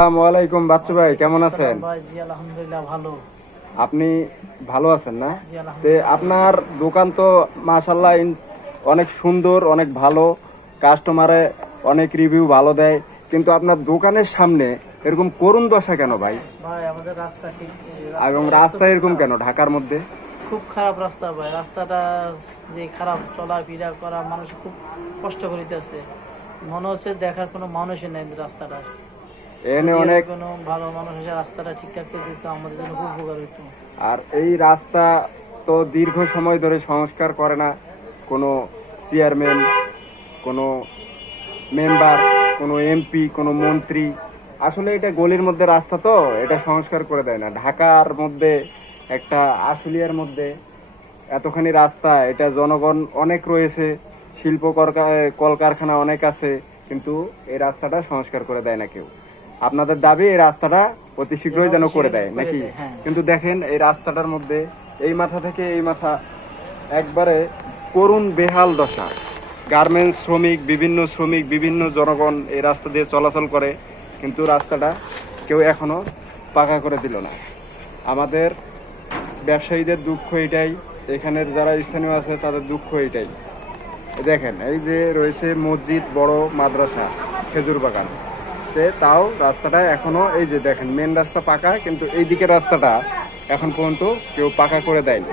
আসসালামু আলাইকুম বাচ্চু ভাই, কেমন আছেন? ভাই জি আলহামদুলিল্লাহ ভালো। আপনি ভালো আছেন না? জি তে আলহামদুলিল্লাহ। আপনার দোকান তো মাশাআল্লাহ অনেক সুন্দর, অনেক ভালো, কাস্টমারে অনেক রিভিউ ভালো দেয়, কিন্তু আপনার দোকানের সামনে এরকম করুণ দশা কেন ভাই? ভাই আমাদের রাস্তা ঠিক এবং রাস্তাটা রাস্তা খুব এরকম খারাপ। কেন ঢাকার মধ্যে? খুব খারাপ রাস্তা ভাই, রাস্তাটা যে খারাপ, চলাফেরা করা মানুষ খুব কষ্ট করিতেছে। মনে হচ্ছে দেখার কোনো মানুষই নেই রাস্তাটা। এখানে যদি অনেক, কোনো ভালো মানুষ এসে রাস্তাটা ঠিকঠাক করে দিত আমাদের জন্য খুব উপকার হইতো। আর এই রাস্তা তো দীর্ঘ সময় ধরে সংস্কার করে না কোনো চেয়ারম্যান, কোনো মেম্বার, কোনো এমপি, কোনো মন্ত্রী। আসলে এটা গলির মধ্যে রাস্তা, তো এটা সংস্কার করে দেয় না। ঢাকার মধ্যে একটা আশুলিয়ার মধ্যে এতখানি রাস্তা, এটা জনগণ অনেক রয়েছে, শিল্প কলকারখানা অনেক আছে, কিন্তু এই রাস্তাটা সংস্কার করে দেয় না কেউ। আপনাদের দাবি এই রাস্তাটা অতি শীঘ্রই যেন করে দেয় নাকি? হ্যাঁ। কিন্তু দেখেন এই রাস্তাটার মধ্যে এই মাথা থেকে এই মাথা একবারে করুণ বেহাল দশা। গার্মেন্টস শ্রমিক, বিভিন্ন জনগণ এই রাস্তা দিয়ে চলাচল করে, কিন্তু রাস্তাটা কেউ এখনো পাকা করে দিল না। আমাদের ব্যবসায়ীদের দুঃখ এটাই, এখানের যারা স্থানীয় আছে তাদের দুঃখ এটাই। দেখেন এই যে রয়েছে মসজিদ, বড় মাদ্রাসা, খেজুর বাগান, তাও রাস্তাটা এখনো, এই যে দেখেন মেন রাস্তা পাকা, কিন্তু এই দিকের রাস্তাটা এখন পর্যন্ত কেউ পাকা করে দেয়নি।